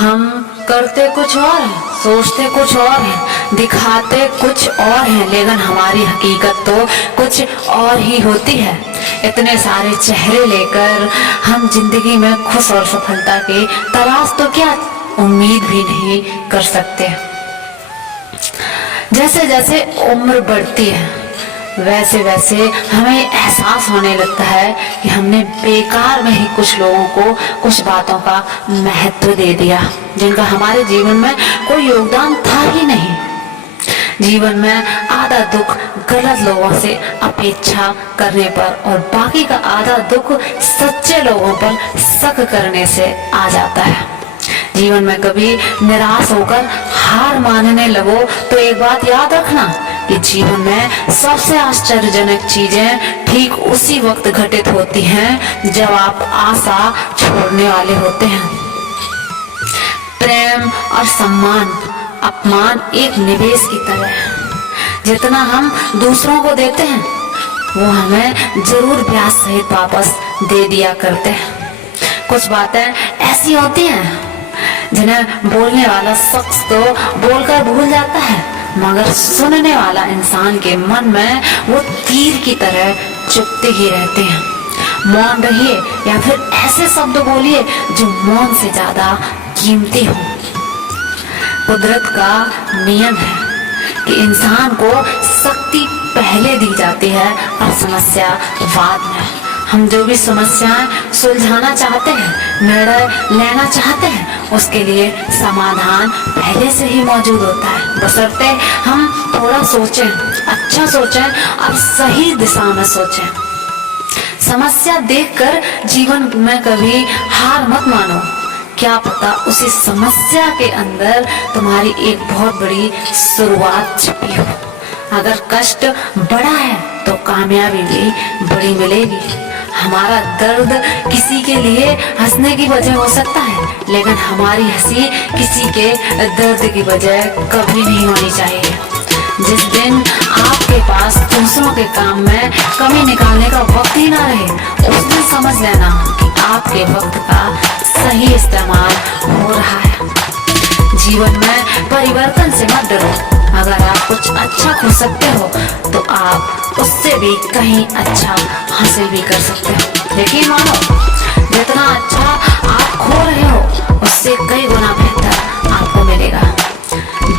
हम करते कुछ और हैं, सोचते कुछ और हैं, दिखाते कुछ और हैं, लेकिन हमारी हकीकत तो कुछ और ही होती है। इतने सारे चेहरे लेकर हम जिंदगी में खुश और सफलता की तलाश तो क्या उम्मीद भी नहीं कर सकते। जैसे जैसे उम्र बढ़ती है वैसे वैसे हमें एहसास होने लगता है कि हमने बेकार में ही कुछ लोगों को कुछ बातों का महत्व दे दिया जिनका हमारे जीवन में कोई योगदान था ही नहीं। जीवन में आधा दुख गलत लोगों से अपेक्षा करने पर और बाकी का आधा दुख सच्चे लोगों पर शक करने से आ जाता है। जीवन में कभी निराश होकर हार मानने लगो तो एक बात याद रखना कि जीवन में सबसे आश्चर्यजनक चीजें ठीक उसी वक्त घटित होती हैं जब आप आशा छोड़ने वाले होते हैं। प्रेम और सम्मान अपमान एक निवेश की तरह है। जितना हम दूसरों को देते हैं वो हमें जरूर ब्याज सहित वापस दे दिया करते हैं। कुछ बातें ऐसी होती हैं जिन्हें बोलने वाला शख्स तो बोलकर भूल जाता है मगर सुनने वाला इंसान के मन में वो तीर की तरह चुभते ही रहते हैं। मौन रहिए या फिर ऐसे शब्द बोलिए जो मौन से ज्यादा कीमती हो। कुदरत का नियम है कि इंसान को शक्ति पहले दी जाती है और समस्या बाद में। हम जो भी समस्याएं सुलझाना चाहते हैं, निर्णय लेना चाहते हैं, उसके लिए समाधान पहले से ही मौजूद होता है, बशर्ते हम थोड़ा सोचें, अच्छा सोचें और सही दिशा में सोचें। समस्या देखकर जीवन में कभी हार मत मानो। क्या पता उसी समस्या के अंदर तुम्हारी एक बहुत बड़ी शुरुआत छिपी हो। अगर कष्ट बड़ा है तो कामयाबी भी बड़ी मिलेगी। हमारा दर्द किसी के लिए हंसने की वजह हो सकता है लेकिन हमारी हंसी किसी के दर्द की वजह कभी नहीं होनी चाहिए। जिस दिन आपके पास दूसरों के काम में कमी निकालने का वक्त ही ना रहे उस दिन समझ लेना कि आपके वक्त का सही इस्तेमाल हो रहा है। जीवन में परिवर्तन से मत डरो। अगर आप कुछ अच्छा खो सकते हो तो आप उससे भी कहीं अच्छा हासिल भी कर सकते हो। यकीन मानो जितना अच्छा आप खो रहे हो उससे कई गुना बेहतर आपको मिलेगा।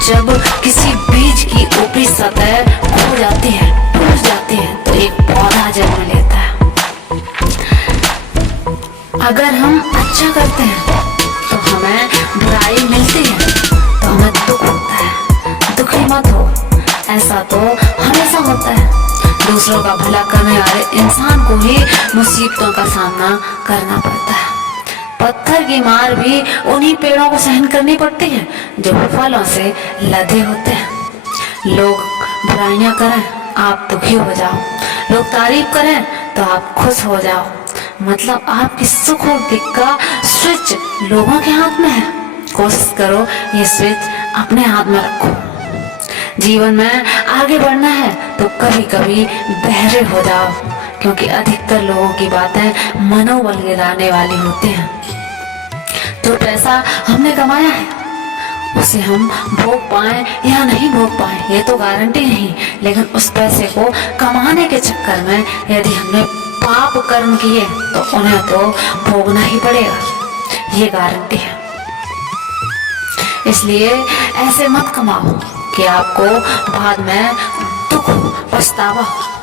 जब किसी बीज की ऊपरी सतह खो जाती है, टूट जाती है तो एक पौधा जन्म लेता है। अगर हम अच्छा करते हैं तो हमें बुराई मिलती है तो हमें दुख होता है। दुखी मत हो, ऐसा तो हमेशा होता है। दूसरों का भला करने वाले इंसान को ही मुसीबतों का सामना करना पड़ता है। पत्थर की मार भी उन्हीं पेड़ों को सहन करनी पड़ती है जो फलों से लदे होते हैं। लोग बुराइयां करें आप दुखी हो जाओ, लोग तारीफ करें तो आप खुश हो जाओ। मतलब आपकी सुख और दुख का स्विच लोगों के हाथ में है। कोशिश करो ये स्विच अपने हाथ में रखो। जीवन में आगे बढ़ना है तो कभी कभी बहरे हो जाओ क्योंकि अधिकतर लोगों की बातें मनोबल गिराने वाली होती हैं। जो पैसा हमने कमाया है उसे हम भोग पाए या नहीं भोग पाए ये तो गारंटी नहीं, लेकिन उस पैसे को कमाने के चक्कर में यदि हमने पाप कर्म किए तो उन्हें तो भोगना ही पड़ेगा, ये गारंटी है। इसलिए ऐसे मत कमाओ कि आपको बाद में दुख पछतावा हो।